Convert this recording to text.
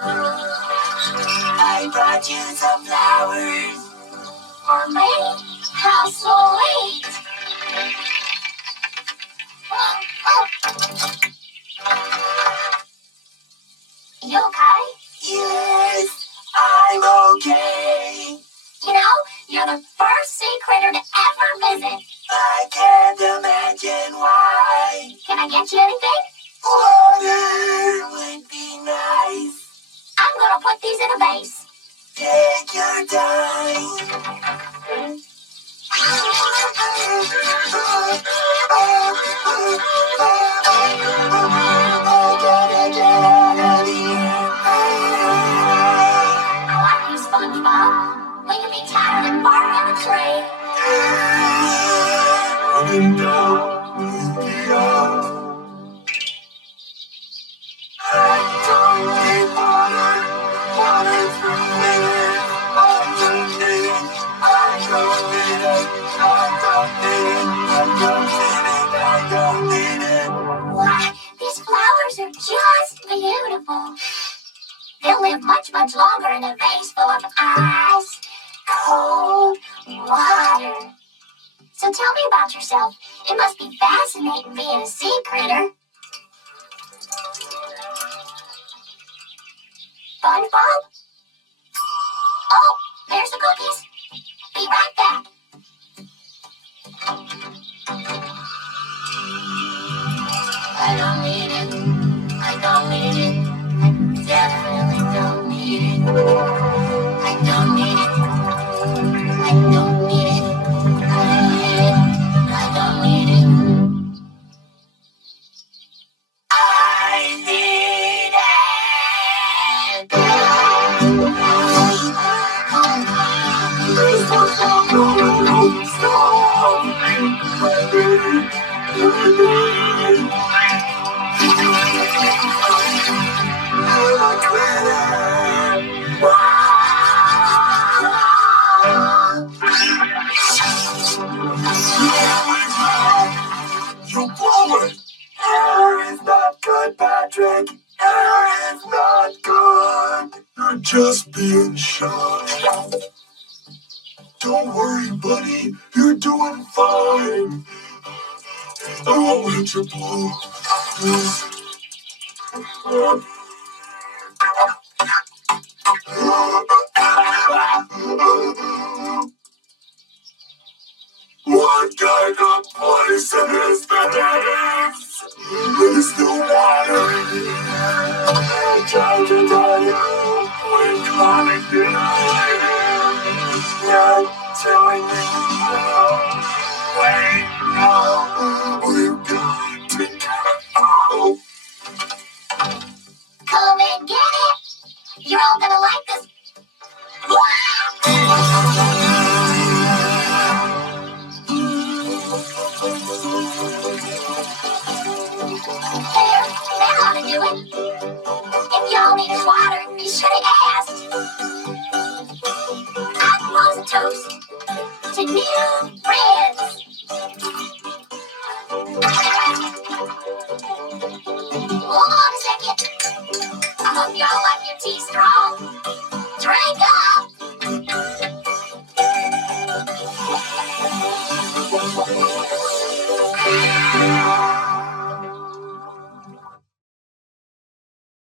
I brought you some flowers. For me? How sweet! You okay? Yes, I'm okay. You know, you're the first sea critter to ever visit. I can't imagine why. Can I get you anything? Water would be nice. I'm gonna put these in a vase. Take your time. Like you, SpongeBob. When you be tired and bark on a tree. These flowers are just beautiful. They'll live much, much longer in a vase full of ice, cold water. So tell me about yourself. It must be fascinating being a sea critter. SpongeBob? Oh, there's the cookies. Be right back. I don't need it. I don't need it. Definitely don't need it. I don't need it. I don't need it. I don't need it. I need it. You blew it. Air is not good, Patrick. Air is not good. You're just being shy. Don't worry, buddy. You're doing fine. I won't let you blow. What kind of poison is this? Is the water in here? I'm trying to tell you, we're coming here. You're telling me no. Wait, no. We've got to go. Come and get it. You're all gonna like this. There, that ought to do it. If y'all need water, be sure to ask.